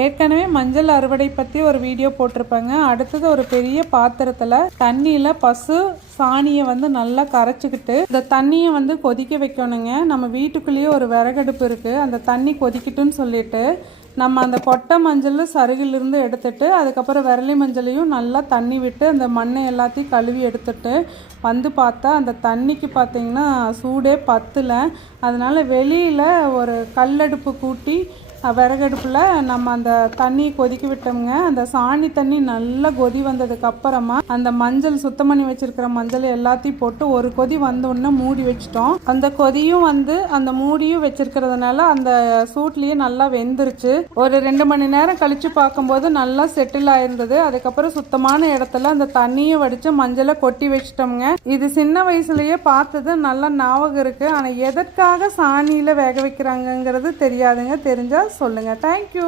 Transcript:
ஏற்கனவே மஞ்சள் அறுவடை பற்றி ஒரு வீடியோ போட்டிருப்பேங்க. அடுத்தது ஒரு பெரிய பாத்திரத்தில் தண்ணியில் பசு சாணியை வந்து நல்லா கரைச்சிக்கிட்டு இந்த தண்ணியை வந்து கொதிக்க வைக்கணுங்க. நம்ம வீட்டுக்குள்ளேயே ஒரு விறகடுப்பு இருக்குது. அந்த தண்ணி கொதிக்கட்டுன்னு சொல்லிட்டு நம்ம அந்த கொட்டை மஞ்சள் சருகிலிருந்து எடுத்துட்டு அதுக்கப்புறம் விரலி மஞ்சளையும் நல்லா தண்ணி விட்டு அந்த மண்ணை எல்லாத்தையும் கழுவி எடுத்துட்டு வந்து பார்த்தா அந்த தண்ணிக்கு பார்த்திங்கன்னா சூடே பத்தலை. அதனால் வெளியில் ஒரு கல்லடுப்பு கூட்டி விறகடுப்பில் நம்ம அந்த தண்ணி கொதிக்க விட்டோம்ங்க. அந்த சாணி தண்ணி நல்லா கொதி வந்ததுக்கு அப்புறமா அந்த மஞ்சள் சுத்தம் பண்ணி வச்சிருக்கிற மஞ்சள் எல்லாத்தையும் போட்டு ஒரு கொதி வந்தோடனே மூடி வச்சிட்டோம். அந்த கொதியும் வந்து அந்த மூடியும் வச்சிருக்கிறதுனால அந்த சூட்லேயே நல்லா வெந்துருச்சு. ஒரு 2 மணி நேரம் கழிச்சு பார்க்கும்போது நல்லா செட்டில் ஆயிருந்தது. அதுக்கப்புறம் சுத்தமான இடத்துல அந்த தண்ணியை வடித்து மஞ்சளை கொட்டி வச்சிட்டோம்ங்க. இது சின்ன வயசுலயே பார்த்தது நல்லா ஞாபகம் இருக்கு. ஆனால் எதற்காக சாணியில் வேக வைக்கிறாங்கங்கிறது தெரியாதுங்க. தெரிஞ்சா சொல்லுங்கள். தேங்க்யூ.